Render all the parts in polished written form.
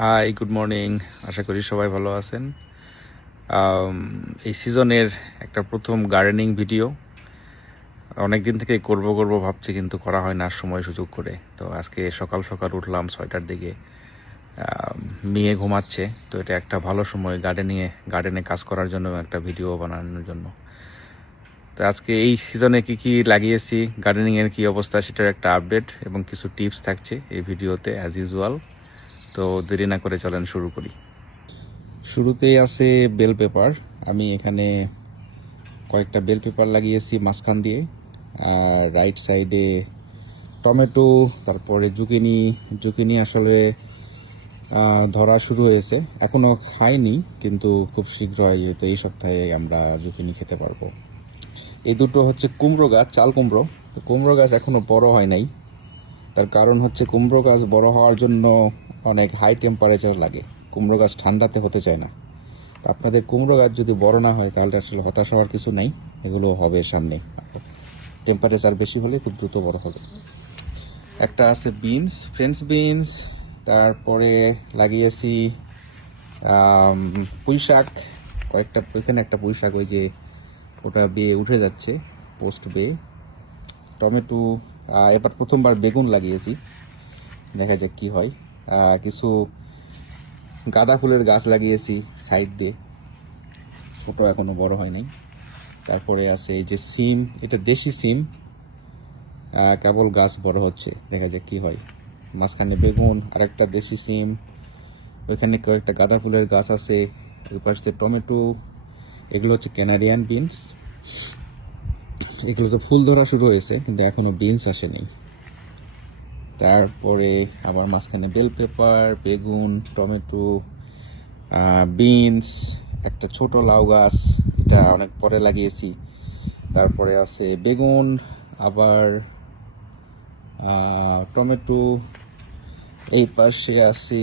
High, good morning. আশা করি সবাই ভালো আছেন। এই সিজনের একটা প্রথম গার্ডেনিং ভিডিও অনেকদিন থেকে করব করব ভাবছি, কিন্তু করা হয় না সময় সুযোগ করে। তো আজকে সকাল সকাল উঠলাম 6টার দিকে। মেয়ে ঘুমাচ্ছে, তো এটা একটা ভালো সময় গার্ডেনে কাজ করার জন্য, একটা ভিডিও বানানোর জন্য। তো আজকে এই সিজনে কি কি লাগিয়েছি, গার্ডেনিংয়ের কি অবস্থা, সেটার একটা আপডেট এবং কিছু টিপস থাকছে এই ভিডিওতে অ্যাজ ইউজুয়াল। তো দেরি না করে চলেন শুরু করি। শুরুতেই আছে বেল পেপার। আমি এখানে কয়েকটা বেল পেপার লাগিয়েছি মাঝখান দিয়ে, আর রাইট সাইডে টমেটো, তারপরে জুকিনি। জুকিনি আসলে ধরা শুরু হয়েছে, এখনো খাইনি, কিন্তু খুব শীঘ্রই হয়তো এই সপ্তাহে আমরা জুকিনি খেতে পারবো। এই দুটো হচ্ছে কুমড়ো গাছ, চাল কুমড়ো। তো কুমড়ো গাছ এখনো বড় হয় নাই, তার কারণ হচ্ছে কুমড়ো গাছ বড় হওয়ার জন্য অনেক হাই টেম্পারেচার লাগে। কুমড়ো গাছ ঠান্ডাতে হতে চায় না। আপনাদের কুমড়ো গাছ যদি বড় না হয় তাহলে আসলে হতাশ হওয়ার কিছু নাই, এগুলো হবে সামনে। টেম্পারেচার বেশি হলে খুব দ্রুত বড় হবে। একটা আছে বিনস, ফ্রেঞ্চ বিনস। তারপরে লাগিয়েছি পুঁই শাক কয়েকটা। ওইখানে একটা পুঁই শাক, ওই যে ওটা বেয়ে উঠে যাচ্ছে, পোস্ট বেয়ে। টমেটো। এবার প্রথমবার বেগুন লাগিয়েছি, দেখা যাক কি হয়। কিছু গাঁদা ফুলের গাছ লাগিয়েছি সাইড দিয়ে, ছোট, এখনো বড় হয় নাই। তারপরে আছে এই যে সিম, এটা দেশি সিম, কেবল গাছ বড় হচ্ছে, দেখা যাক কি হয়। মাঝখানে বেগুন আর একটা দেশি সিম। ওইখানে কয়েকটা গাঁদা ফুলের গাছ আছে। ওই পাশে টমেটো। এগুলো হচ্ছে ক্যানাডিয়ান বিনস। এগুলো তো ফুল ধরা শুরু হয়েছে, কিন্তু এখনো বিনস আসেনি। তারপরে আবার মাঝখানে বেল পেপার, বেগুন, টমেটো, বিনস, একটা ছোট লাউ গাছ, এটা অনেক পরে লাগিয়েছি। তারপরে আছে বেগুন, আবার টমেটো। এই পাশে আছে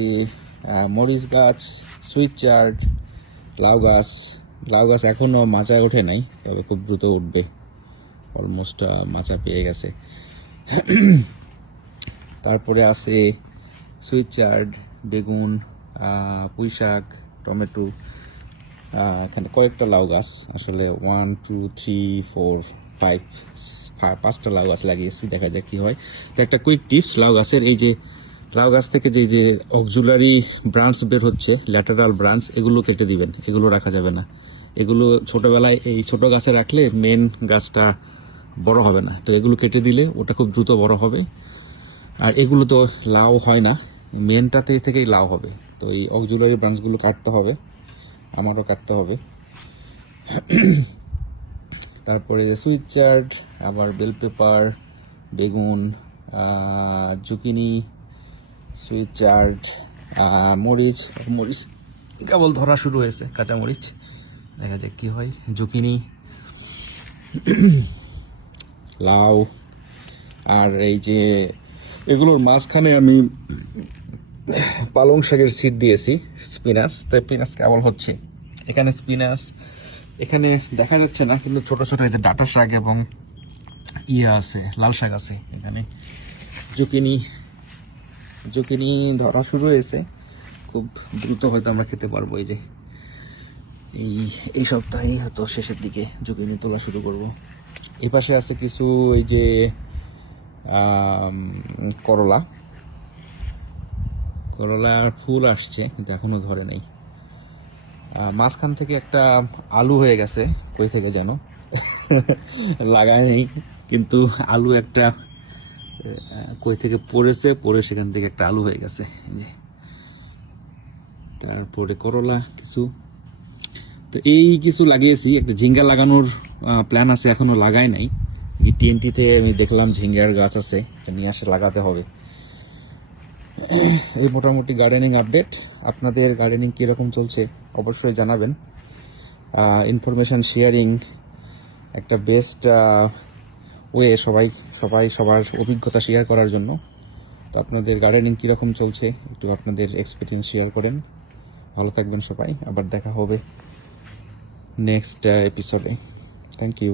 মরিচ গাছ, সুইট চার্ট, লাউ গাছ। লাউ গাছ এখনও মাচায় ওঠে নাই, তবে খুব দ্রুত উঠবে, অলমোস্ট মাচা পেয়ে গেছে। তারপরে আছে সুইট চার্ট, বেগুন, পুঁই শাক, টমেটো। এখানে কয়েকটা লাউ গাছ, আসলে 1 2 3 4 5 5টা লাউ গাছ লাগিয়েছি, দেখা যাক কি হয়। তো একটা কুইক টিপস লাউ গাছের, এই যে লাউ গাছ থেকে যে যে অক্সিলারি ব্রাঞ্চ বের হচ্ছে, ল্যাটারাল ব্রাঞ্চ, এগুলো কেটে দিবেন, এগুলো রাখা যাবে না। এগুলো ছোটবেলায় এই ছোট গাছে রাখলে মেন গাছটা বড় হবে না, তো এগুলো কেটে দিলে ওটা খুব দ্রুত বড় হবে। আর এগুলো তো লাউ হয় না, মেনটা থেকেই লাউ হবে। তো এই অক্সিলারি ব্রাঞ্চগুলো কাটতে হবে, আমারও কাটতে হবে। তারপরে সুইট চার্ট, আবার বেল পেপার, বেগুন, জুকিনি, সুইট চার্ট, মরিচ। মরিচ কেবল ধরা শুরু হয়েছে, কাঁচা মরিচ, দেখা যাক কি হয়। জুকিনি, লাউ। আর এই যে এগুলোর মাঝখানে আমি পালং শাকের সিড দিয়েছি, স্পিনাচ। তো স্পিনাচ কেবল হচ্ছে, এখানে স্পিনাচ, এখানে দেখা যাচ্ছে না, কিন্তু ছোট ছোট এই যে ডাঁটা শাক এবং আছে, লাল শাক আছে এখানে। জুকিনি, জুকিনি ধরা শুরু হয়েছে, খুব দ্রুত হয়তো আমরা খেতে পারবো। এই যে এই এই সপ্তাহেই হয়তো শেষের দিকে জুকিনি তোলা শুরু করব। এই পাশে আছে কিছু এই যে করলা। করলার ফুল আসছে, কিন্তু এখনো ধরে নাই। মাঝখান থেকে একটা আলু হয়ে গেছে, কই থেকে যেন লাগায় নেই, কিন্তু আলু একটা কই থেকে পড়েছে, পড়ে সেখান থেকে একটা আলু হয়ে গেছে। তারপরে করলা কিছু। তো এই কিছু লাগিয়েছি, একটা ঝিঙ্গা লাগানোর প্ল্যান আছে, এখনো লাগাই নাই। টিএনটিতে আমি দেখলাম ঝিঙ্গার গাছ আছে, নিয়ে আসে লাগাতে হবে। এই মোটামুটি গার্ডেনিং আপডেট। আপনাদের গার্ডেনিং কীরকম চলছে অবশ্যই জানাবেন। ইনফরমেশান শেয়ারিং একটা বেস্ট ওয়ে, সবার অভিজ্ঞতা শেয়ার করার জন্য। তো আপনাদের গার্ডেনিং কীরকম চলছে একটু আপনাদের এক্সপিরিয়েন্স শেয়ার করেন। ভালো থাকবেন সবাই, আবার দেখা হবে নেক্সট এপিসোডে। Thank you.